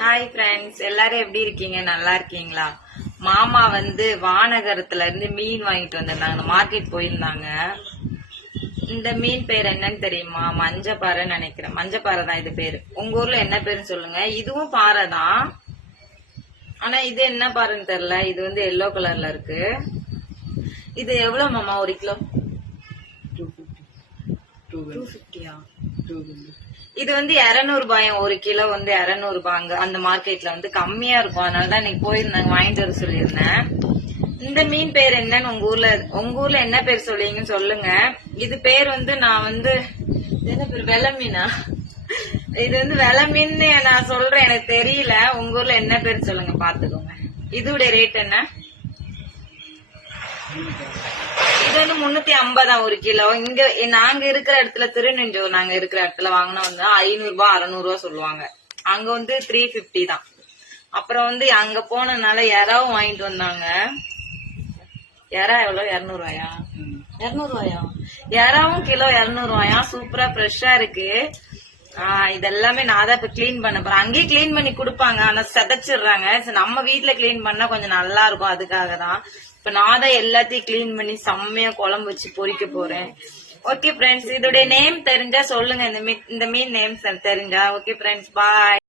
Hi friends, எல்லாரும் எப்படி இருக்கீங்க? நல்லா இருக்கீங்களா? மாமா வந்து வானகரத்துல இருந்து மீன் வாங்கிட்டு வந்திருந்தாங்க. மார்க்கெட் போயிருந்தாங்க. இந்த மீன் பேர் என்னன்னு தெரியுமா? மஞ்சப்பாறைன்னு நினைக்கிறேன். மஞ்சப்பாறை தான் இது பேரு. உங்க ஊர்ல என்ன பேருன்னு சொல்லுங்க. இதுவும் பாறை தான், ஆனா இது என்ன பாறைன்னு தெரியல. இது வந்து எல்லோ கலர்ல இருக்கு. இது எவ்வளவு மாமா ஒரு கிலோ? 250. இது வந்து 200 ரூபாய் ஒரு கிலோ, வந்து 200 ரூபாங்க. அந்த மார்க்கெட்ல வந்து கம்மியா இருக்கும். அதனாலதான் இன்னைக்கு போயிருந்தாங்க, வாங்கிட்டு வர சொல்லியிருந்தேன். இந்த மீன் பேர் என்னன்னு உங்க ஊர்ல என்ன பேர் சொல்லுவீங்கன்னு சொல்லுங்க. இது பேர் வந்து நான் வந்து என்ன பேர், வெலை மீனா? இது வந்து வெலை மீன் நான் சொல்றேன், எனக்கு தெரியல. உங்க ஊர்ல என்ன பேர் சொல்லுங்க, பாத்துக்கோங்க. இதோட ரேட் என்ன? இது வந்து 350 ஒரு கிலோ. இங்க நாங்க இருக்கிற இடத்துல, திருநெஞ்சூர் நாங்க இருக்கிற இடத்துல வாங்கினா வந்து 500 ரூபாய் 600 ரூபாய் சொல்லுவாங்க. அங்க வந்து 350 தான். அப்புறம் வந்து அங்க போனதுனால யாராவும் வாங்கிட்டு வந்தாங்க. யாரா எவ்வளவு? 200 ரூபாயா? 200 ரூபாயா? யாராவும் கிலோ 200 ரூபாயா? சூப்பரா ஃப்ரெஷ்ஷா இருக்கு. இதெல்லாமே நான் தான் இப்ப கிளீன் பண்ண போறேன். அங்கேயே கிளீன் பண்ணி கொடுப்பாங்க, ஆனா சதைச்சிடுறாங்க. நம்ம வீட்டுல கிளீன் பண்ணா கொஞ்சம் நல்லா இருக்கும், அதுக்காக தான் இப்ப நான் தான் எல்லாத்தையும் கிளீன் பண்ணி செம்மையா குழம்பு வச்சு பொரிக்க போறேன். ஓகே ஃப்ரெண்ட்ஸ், இதோட நேம் தெரிஞ்சா சொல்லுங்க. இந்த மீன் நேம் தெரிஞ்சா. ஓகே ஃப்ரெண்ட்ஸ், பாய்.